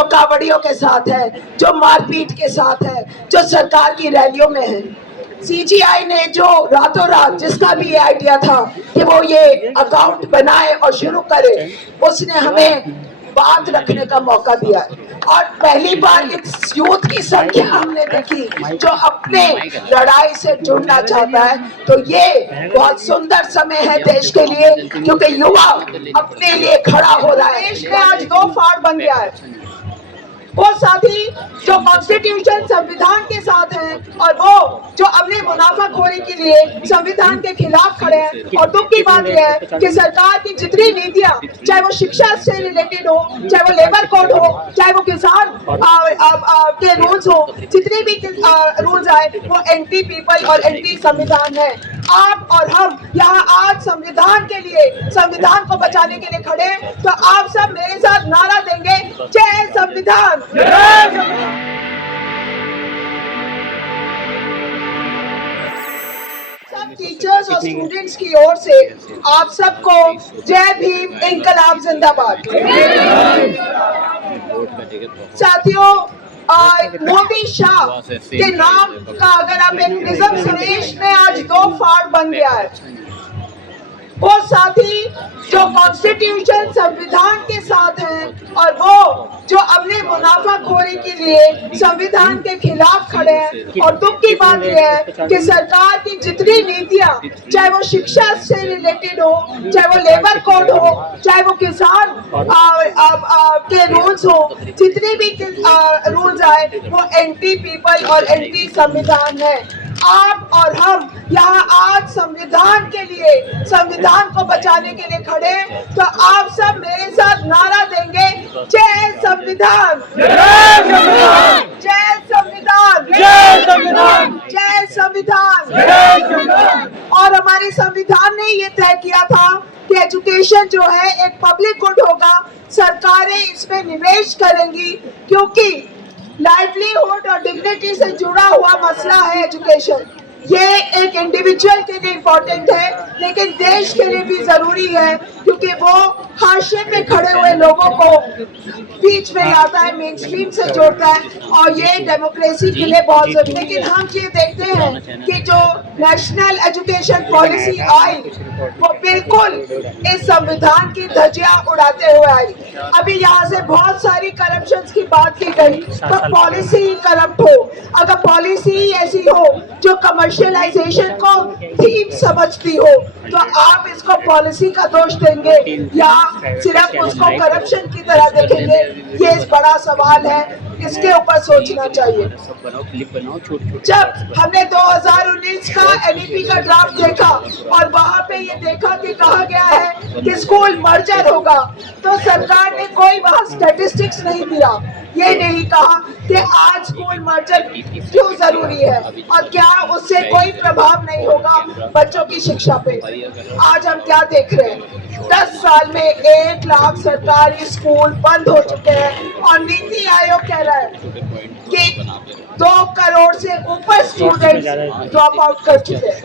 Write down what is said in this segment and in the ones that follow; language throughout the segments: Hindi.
जो कावड़ियों के साथ है, जो मारपीट के साथ है, जो सरकार की रैलियों में है। सीजीआई ने जो रातों रात, जिसका भी ये आइडिया था कि वो ये अकाउंट बनाए और शुरू करे, उसने हमें बात रखने का मौका दिया और पहली बार इस यूथ की संख्या हमने देखी जो अपने लड़ाई से जुड़ना चाहता है। तो ये बहुत सुंदर समय है देश के लिए, क्योंकि युवा अपने लिए खड़ा हो रहा है। देश में आज दो फाड़ बन गया है, वो साथी जो कॉन्स्टिट्यूशन संविधान के साथ हैं और वो जो अपने मुनाफाखोरी के लिए संविधान के खिलाफ खड़े हैं। और दुख की बात यह है कि सरकार की जितनी नीतियां, चाहे वो शिक्षा से रिलेटेड हो, चाहे वो लेबर कोड हो, चाहे वो किसान के रूल्स हो, जितने भी रूल्स आए वो एंटी पीपल और एंटी संविधान है। आप और हम यहाँ आज संविधान के लिए, संविधान को बचाने के लिए खड़े हैं। तो आप सब मेरे साथ नारा देंगे, जय संविधान। सब टीचर्स और स्टूडेंट्स की ओर से आप सबको जय भीम, इंकलाब जिंदाबाद। साथियों, मोदी शाह के नाम का अगर आप एक निज़म, देश में आज दो फाड़ बन गया है। वो साथी जो कॉन्स्टिट्यूशन संविधान के साथ हैं और वो जो अपने मुनाफाखोरी के लिए संविधान के खिलाफ खड़े हैं। और दुख की बात यह है कि सरकार की जितनी नीतियां, चाहे वो शिक्षा से रिलेटेड हो, चाहे वो लेबर कोड हो, चाहे वो किसान के रूल्स हो, जितने भी रूल्स आए वो एंटी पीपल और एंटी संविधान है। आप और हम यहाँ आज संविधान के लिए, संविधान को बचाने के लिए खड़े। तो आप सब मेरे साथ नारा देंगे, जय संविधान, जय संविधान, जय संविधान, जय संविधान, जय संविधान, जय संविधान। और हमारे संविधान ने ये तय किया था कि एजुकेशन जो है एक पब्लिक गुड होगा, सरकारें इसमें निवेश करेंगी, क्योंकि लाइवलीहुड और डिग्निटी से जुड़ा हुआ मसला है एजुकेशन। ये एक इंडिविजुअल के लिए इम्पोर्टेंट है, लेकिन देश के लिए भी जरूरी है, क्योंकि वो हाशिए पे खड़े हुए लोगों को बीच में लाता है, मेन स्ट्रीम से जोड़ता है, और ये डेमोक्रेसी के लिए बहुत जरूरी है। लेकिन हम ये देखते हैं कि जो नेशनल एजुकेशन पॉलिसी आई वो बिल्कुल इस संविधान की धज्जियां उड़ाते हुए आई। अभी यहाँ से बहुत सारी करप्शन की बात की गई, तो पॉलिसी ही करप्ट हो। अगर पॉलिसी ऐसी हो जो कमर्शियलाइजेशन को थीम समझती हो, तो आप इसको पॉलिसी का दोष देंगे या सिर्फ उसको करप्शन की तरह देखेंगे? ये इस बड़ा सवाल है, इसके ऊपर सोचना चाहिए। जब हमने 2019 का एनईपी का ड्राफ्ट देखा और वहाँ पे ये देखा कि कहा गया है कि स्कूल मर्जर होगा, तो सरकार ने कोई वहाँ स्टैटिस्टिक्स नहीं दिया, ये नहीं कहा कि आज स्कूल मर्जर क्यों जरूरी है और क्या उससे कोई प्रभाव नहीं होगा बच्चों की शिक्षा पे। आज हम क्या देख रहे हैं, 10 साल में 1 लाख सरकारी स्कूल बंद हो चुके हैं और नीति आयोग कह रहा है कि 2 करोड़ से ऊपर स्टूडेंट्स ड्रॉप आउट कर चुके हैं।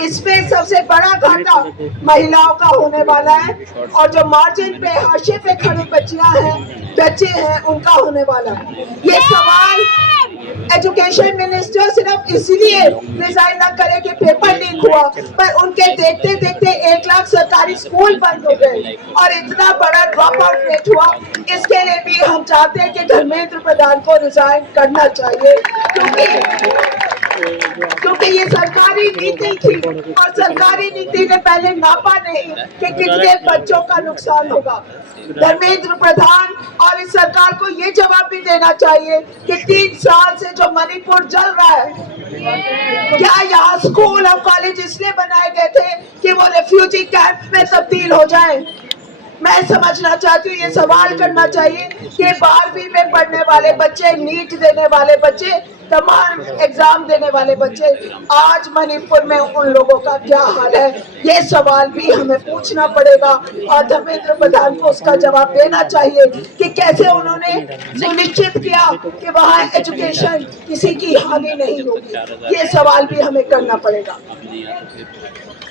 इसमें सबसे बड़ा घाटा महिलाओं का होने वाला है, और जो मार्जिन पे, हाशिए पे खड़े बच्चे हैं उनका होने वाला है। ये सवाल एजुकेशन मिनिस्टर सिर्फ इसलिए रिजाइन न करे कि पेपर लीक हुआ, पर उनके देखते देखते 1 लाख सरकारी स्कूल बंद हो गए और इतना बड़ा ड्रॉप आउट रेट हुआ। इसके लिए भी हम चाहते हैं कि धर्मेंद्र प्रधान को रिजाइन करना चाहिए, क्योंकि ये सरकारी नीति थी और सरकारी नीति ने पहले नापा नहीं कि कितने बच्चों का नुकसान होगा। धर्मेंद्र प्रधान और इस सरकार को ये जवाब भी देना चाहिए कि 3 साल से जो मणिपुर जल रहा है, क्या यहाँ स्कूल और कॉलेज इसलिए बनाए गए थे कि वो रेफ्यूजी कैंप में तब्दील हो जाए? मैं समझना चाहती हूँ, ये सवाल करना चाहिए कि 12वीं में पढ़ने वाले बच्चे, नीट देने वाले बच्चे, तमाम एग्जाम देने वाले बच्चे, आज मणिपुर में उन लोगों का क्या हाल है? ये सवाल भी हमें पूछना पड़ेगा और धर्मेंद्र प्रधान को उसका जवाब देना चाहिए कि कैसे उन्होंने सुनिश्चित किया कि वहाँ एजुकेशन किसी की हानि नहीं होगी। ये सवाल भी हमें करना पड़ेगा।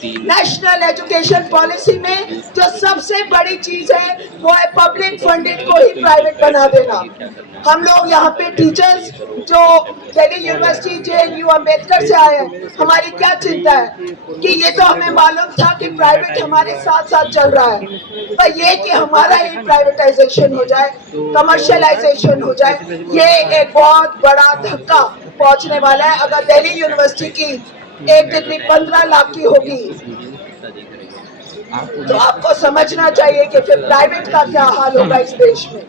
नेशनल एजुकेशन पॉलिसी में जो सबसे बड़ी चीज है वो है पब्लिक फंडेड को ही प्राइवेट बना देना। हम लोग यहाँ पे टीचर्स जो दिल्ली यूनिवर्सिटी JNU अम्बेडकर से आए हैं, हमारी क्या चिंता है कि ये तो हमें मालूम था कि प्राइवेट हमारे साथ साथ चल रहा है, पर ये कि हमारा ही प्राइवेटाइजेशन हो जाए, कमर्शियलाइजेशन हो जाए, ये एक बहुत बड़ा धक्का पहुंचने वाला है। अगर दिल्ली यूनिवर्सिटी की एक डिग्री 15 लाख की होगी तो आपको समझना चाहिए कि फिर प्राइवेट का क्या हाल होगा इस देश में।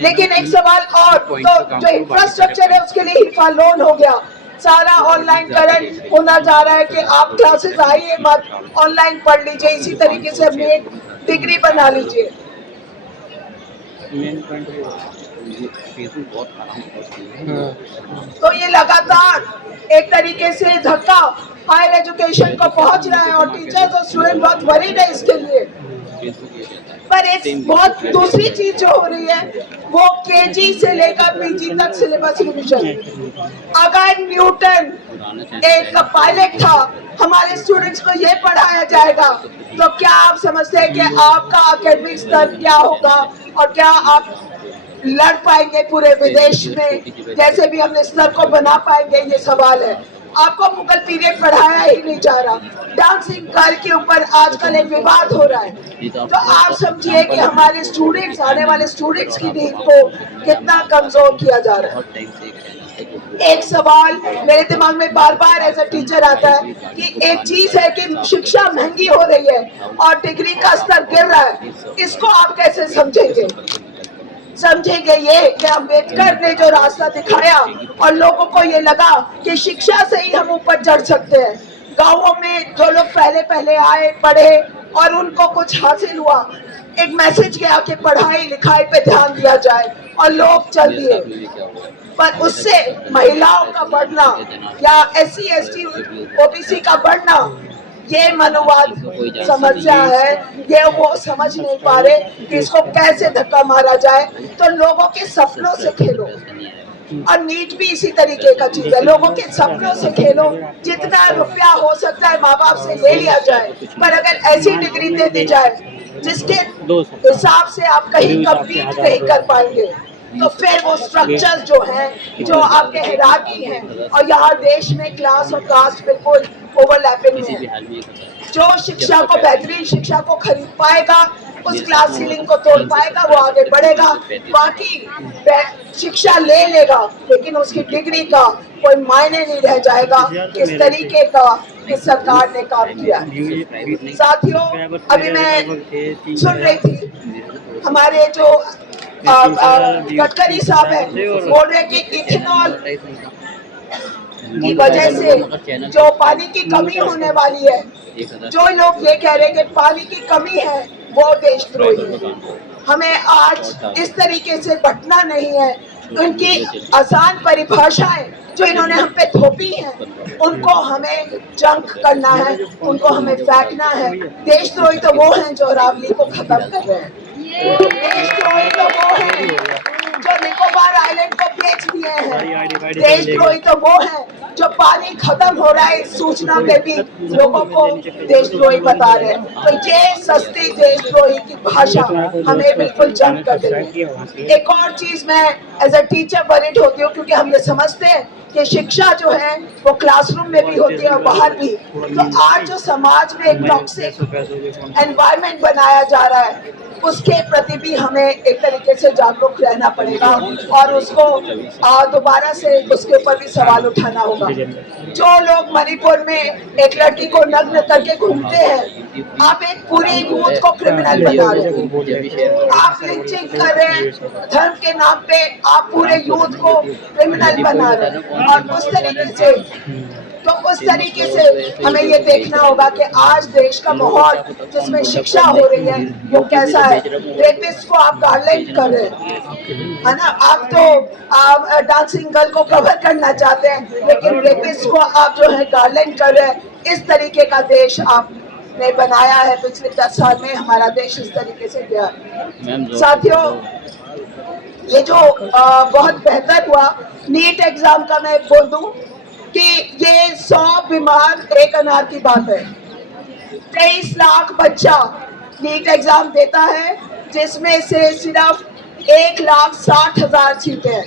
लेकिन एक सवाल और, तो जो इंफ्रास्ट्रक्चर है उसके लिए हिफा लोन हो गया, सारा ऑनलाइन करंट होना जा रहा है कि आप क्लासेस आइए मत, ऑनलाइन पढ़ लीजिए, इसी तरीके से अपनी एक डिग्री बना लीजिए। तो ये लगातार एक तरीके से धक्का हायर एजुकेशन को पहुंच रहा है और टीचर्स और स्टूडेंट बहुत वरीड है इसके लिए। पर एक बहुत दूसरी चीज जो हो रही है वो KG से लेकर PG तक सिलेबस रिविजन। अगर न्यूटन एक पायलट था, हमारे स्टूडेंट्स को ये पढ़ाया जाएगा तो क्या आप समझते हैं कि आपका एकेडमिक स्तर क्या होगा और क्या आप लड़ पाएंगे पूरे विदेश में, जैसे भी अपने स्तर को बना पाएंगे, ये सवाल है। आपको मुगल पीरियड पढ़ाया ही नहीं जा रहा, डांसिंग गर्ल के ऊपर आजकल एक विवाद हो रहा है, तो आप समझिए कि हमारे स्टूडेंट्स, आने वाले स्टूडेंट्स की नींव को कितना कमजोर किया जा रहा है। एक सवाल मेरे दिमाग में बार बार एज अ टीचर आता है कि एक चीज है कि शिक्षा महंगी हो रही है और डिग्री का स्तर गिर रहा है, इसको आप कैसे समझेंगे? समझेंगे ये कि अम्बेडकर ने जो रास्ता दिखाया और लोगों को ये लगा कि शिक्षा से ही हम ऊपर चढ़ सकते हैं। गांवों में जो लोग पहले आए, पढ़े और उनको कुछ हासिल हुआ, एक मैसेज गया कि पढ़ाई लिखाई पे ध्यान दिया जाए और लोग चल दिए। पर उससे महिलाओं का बढ़ना या SC ST OBC का बढ़ना, ये मनोवाद समस्या है, ये वो समझ नहीं पा रहे कि इसको कैसे धक्का मारा जाए। तो लोगों के सपनों से खेलो, और नीट भी इसी तरीके का चीज है, लोगों के सपनों से खेलो, जितना रुपया हो सकता है माँ बाप से ले लिया जाए, पर अगर ऐसी डिग्री दे दी जाए जिसके हिसाब से आप कहीं कम्पीट नहीं कर पाएंगे, तो फिर वो स्ट्रक्चर जो हैं, जो आपके हिरार्की हैं, और यहाँ देश में क्लास और कास्ट बिल्कुल ओवरलैपिंग में है। जो शिक्षा को, बेहतरीन शिक्षा को खरीद पाएगा, उस क्लास सीलिंग को तोड़ पाएगा, वो आगे बढ़ेगा। बाकी शिक्षा ले लेगा लेकिन उसकी डिग्री का कोई मायने नहीं रह जाएगा। इस तरीके का इस सरकार ने काम किया। साथियों, अभी मैं सुन रही थी हमारे जो गडकरी साहब है, बोल रहे कि इथेनॉल की वजह से जो पानी की कमी होने वाली है, जो लोग ये कह रहे हैं कि पानी की कमी है, वो देशद्रोही है। हमें आज इस तरीके से बटना नहीं है। उनकी आसान परिभाषाएं जो इन्होंने हम पे थोपी हैं, उनको हमें जंक करना है, उनको हमें फेंकना है। देशद्रोही तो वो हैं जो अरावली को खत्म कर रहे हैं, देशद्रोही तो वो हैं जो निकोबार आइलैंड को बेच दिए हैं, देशद्रोही तो वो हैं जो पानी खत्म हो रहा है इस सूचना पे भी लोगों को देशद्रोही बता रहे हैं। तो ये सस्ती देशद्रोही की भाषा हमें बिल्कुल जंग कर देती है। एक और चीज मैं एज अ टीचर वरीड होती हूँ, क्योंकि हम ये समझते हैं कि शिक्षा जो है वो क्लासरूम में भी होती है और बाहर भी। तो आज जो समाज में एक टॉक्सिक एनवायरनमेंट बनाया जा रहा है, उसके प्रति भी हमें एक तरीके से जागरूक रहना पड़ेगा और उसको दोबारा से उसके ऊपर भी सवाल उठाना होगा। जो लोग मणिपुर में एक लड़की को नग्न करके घूमते हैं, आप एक पूरी यूथ को क्रिमिनल बना रहे हैं, आप लिंचिंग कर रहे हैं, धर्म के नाम पे आप पूरे यूथ को क्रिमिनल बना रहे हैं। और उस तरीके से हमें ये देखना होगा कि आज देश का माहौल जिसमें शिक्षा हो रही है वो कैसा है। रेपिस्ट को आप गार्डलाइन कर रहे है ना, आप तो डांसिंग गर्ल को कवर करना चाहते हैं, लेकिन रेपिस्ट को आप जो है गार्डलाइन कर रहे हैं। इस तरीके का देश आपने बनाया है। पिछले 10 साल में हमारा देश इस तरीके से गया। साथियों, ये जो बहुत बेहतर हुआ नीट एग्जाम का, मैं बोल दूं कि ये 100 बीमार एक अनार की बात है। 23 लाख बच्चा नीट एग्जाम देता है, जिसमें से सिर्फ 1,60,000 सीटें हैं।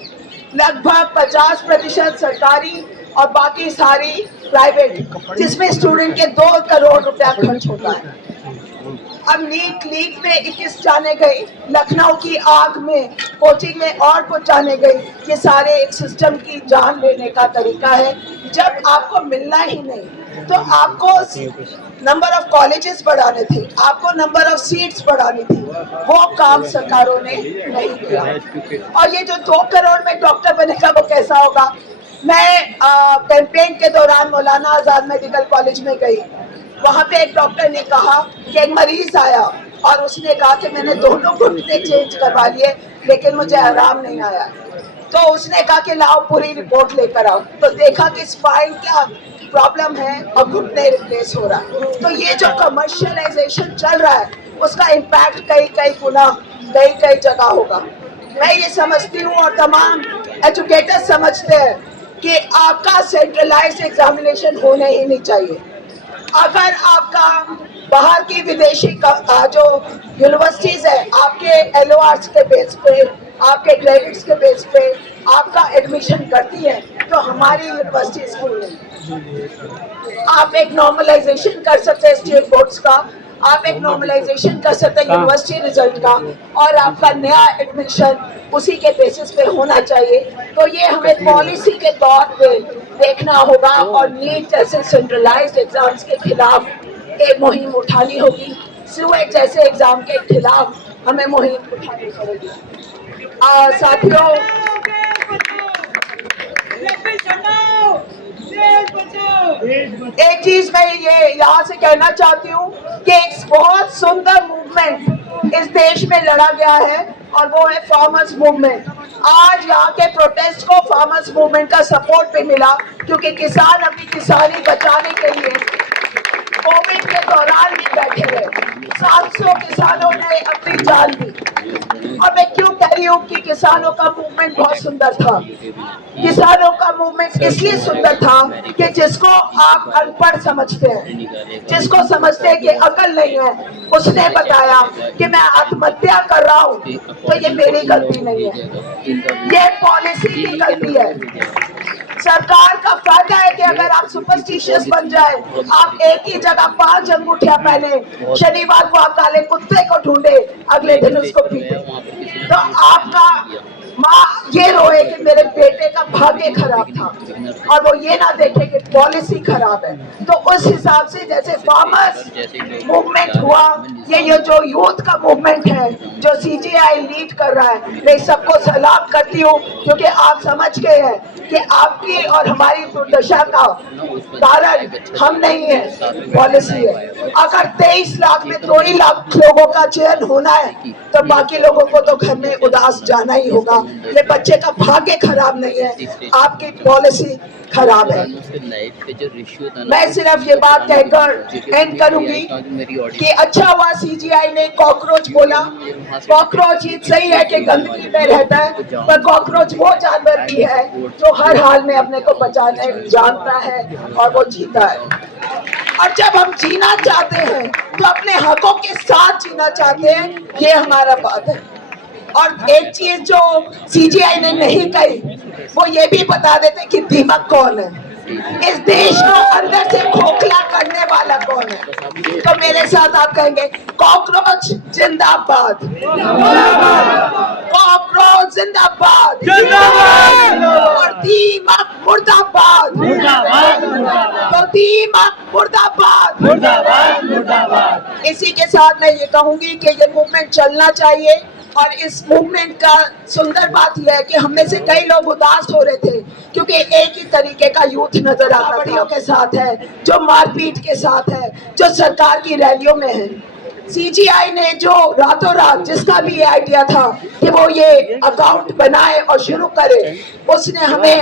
लगभग 50% सरकारी और बाकी सारी प्राइवेट, जिसमें स्टूडेंट के 2 करोड़ रुपया खर्च होता है। अब नीट लीग में 21 जाने गई, लखनऊ की आग में, कोचिंग में और कुछ जाने गई। ये सारे एक सिस्टम की जान लेने का तरीका है। जब आपको मिलना ही नहीं तो आपको नंबर ऑफ कॉलेजेस बढ़ाने थे, आपको नंबर ऑफ सीट्स बढ़ानी थी, वो काम सरकारों ने नहीं किया। और ये जो 2 करोड़ में डॉक्टर बनेगा वो कैसा होगा? मैं कैंपेन के दौरान मौलाना आजाद मेडिकल कॉलेज में गई। वहाँ पे एक डॉक्टर ने कहा कि एक मरीज आया और उसने कहा कि मैंने दोनों घुटने चेंज करवा लिए लेकिन मुझे आराम नहीं आया। तो उसने कहा कि लाओ पूरी रिपोर्ट लेकर आओ। तो देखा कि स्पाइन का प्रॉब्लम है और घुटने रिप्लेस हो रहा है। तो ये जो कमर्शियलाइजेशन चल रहा है उसका इम्पैक्ट कई गुना कई जगह होगा। मैं ये समझती हूँ और तमाम एजुकेटर समझते हैं कि आपका सेंट्रलाइज्ड एग्जामिनेशन होने ही नहीं चाहिए। अगर आपका बाहर की विदेशी जो यूनिवर्सिटीज है आपके LORs के बेस पे, आपके क्रेडिट्स के बेस पे आपका एडमिशन करती है तो हमारी यूनिवर्सिटीज क्यों नहीं? आप एक नॉर्मलाइजेशन कर सकते हैं स्टेट बोर्ड्स का, आप एक नॉर्मलाइजेशन कर सकते हैं यूनिवर्सिटी रिजल्ट का, और आपका नया एडमिशन उसी के बेसिस पे होना चाहिए। तो ये हमें पॉलिसी के तौर पे देखना होगा और नीट जैसे सेंट्रलाइज्ड एग्जाम्स के खिलाफ एक मुहिम उठानी होगी। SUET जैसे एग्जाम के खिलाफ हमें मुहिम उठानी पड़ेगी। साथियों, एक चीज मैं ये यहाँ से कहना चाहती हूँ कि एक बहुत सुंदर मूवमेंट इस देश में लड़ा गया है और वो है फार्मर्स मूवमेंट। आज यहाँ के प्रोटेस्ट को फार्मर्स मूवमेंट का सपोर्ट भी मिला क्योंकि किसान अपनी किसानी बचाने के लिए कोविड के दौरान भी बैठे रहे। 700 किसानों ने अपनी जान दी। और मैं क्यों कह रही हूँ कि किसानों का मूवमेंट बहुत सुंदर था? किसानों का मूवमेंट इसलिए सुंदर था कि जिसको आप अनपढ़ समझते हैं, जिसको समझते हैं कि अकल नहीं है, उसने बताया कि मैं आत्महत्या कर रहा हूँ तो ये मेरी गलती नहीं है, ये पॉलिसी की गलती है। सरकार का फायदा है कि अगर आप सुपरस्टिशियस बन जाए, आप एक ही जगह 5 अंगूठियां पहने, शनिवार को आप काले कुत्ते को ढूंढे, अगले दिन उसको पीटे, तो आपका माँ ये रोए कि मेरे बेटे का भाग्य खराब था और वो ये ना देखे कि पॉलिसी खराब है। तो उस हिसाब से जैसे फार्मर्स मूवमेंट हुआ, ये जो यूथ का मूवमेंट है जो CGI लीड कर रहा है, मैं सबको सलाम करती हूँ क्योंकि आप समझ गए हैं कि आपकी और हमारी दुर्दशा का कारण हम नहीं है, पॉलिसी है। अगर 23 लाख में 2 ही लाख लोगों का चयन होना है तो बाकी लोगों को तो घर में उदास जाना ही होगा। ये बच्चे का भाग्य खराब नहीं है, आपकी पॉलिसी खराब है। मैं सिर्फ ये बात कहकर एंड करूंगी कि अच्छा हुआ CGI ने कॉकरोच बोला। कॉकरोच ये सही है कि गंदगी में रहता है, पर कॉकरोच वो जानवर भी है जो हर हाल में अपने को बचाने जानता है और वो जीता है। और जब हम जीना चाहते हैं तो अपने हकों के साथ जीना चाहते हैं, ये हमारा बात है। और एक चीज जो CGI ने नहीं कही वो ये भी बता देते कि दीमक कौन है, इस देश को अंदर से खोखला करने वाला कौन है। तो मेरे साथ आप कहेंगे कॉकरोच जिंदाबाद, कॉकरोच जिंदाबाद, और दीमक मुर्दाबाद, तो दीमक मुर्दाबाद। इसी के साथ मैं ये कहूंगी कि ये मूवमेंट चलना चाहिए। और इस मूवमेंट का सुंदर बात यह है कि हम में से कई लोग उदास हो रहे थे क्योंकि एक ही तरीके का यूथ नजर आता के साथ है, जो मारपीट के साथ है, जो सरकार की रैलियों में है। CGI ने जो रातों रात, जिसका भी ये आइडिया था कि वो ये अकाउंट बनाए और शुरू करे, उसने हमें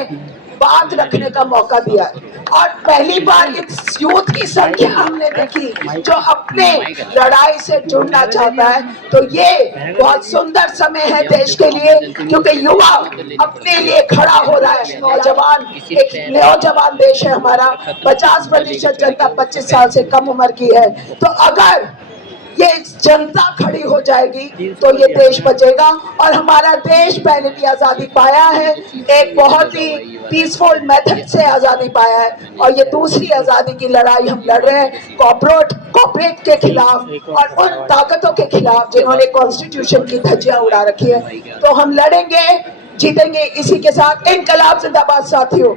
बात रखने का मौका दिया है। और पहली बार इस यूथ की संख्या हमने देखी जो अपने लड़ाई से जुड़ना चाहता है। तो ये बहुत सुंदर समय है देश के लिए, क्योंकि युवा अपने लिए खड़ा हो रहा है। नौजवान, एक नौजवान देश है हमारा, 50% जनता 25 साल से कम उम्र की है। तो अगर ये जनता खड़ी हो जाएगी तो ये देश बचेगा। और हमारा देश पहले भी आजादी पाया है, एक बहुत ही पीसफुल मेथड से आजादी पाया है, और ये दूसरी आजादी की लड़ाई हम लड़ रहे हैं कॉर्पोरेट के खिलाफ और उन ताकतों के खिलाफ जिन्होंने कॉन्स्टिट्यूशन की धज्जियां उड़ा रखी है। तो हम लड़ेंगे, जीतेंगे। इसी के साथ इनकलाब जिंदाबाद साथियों।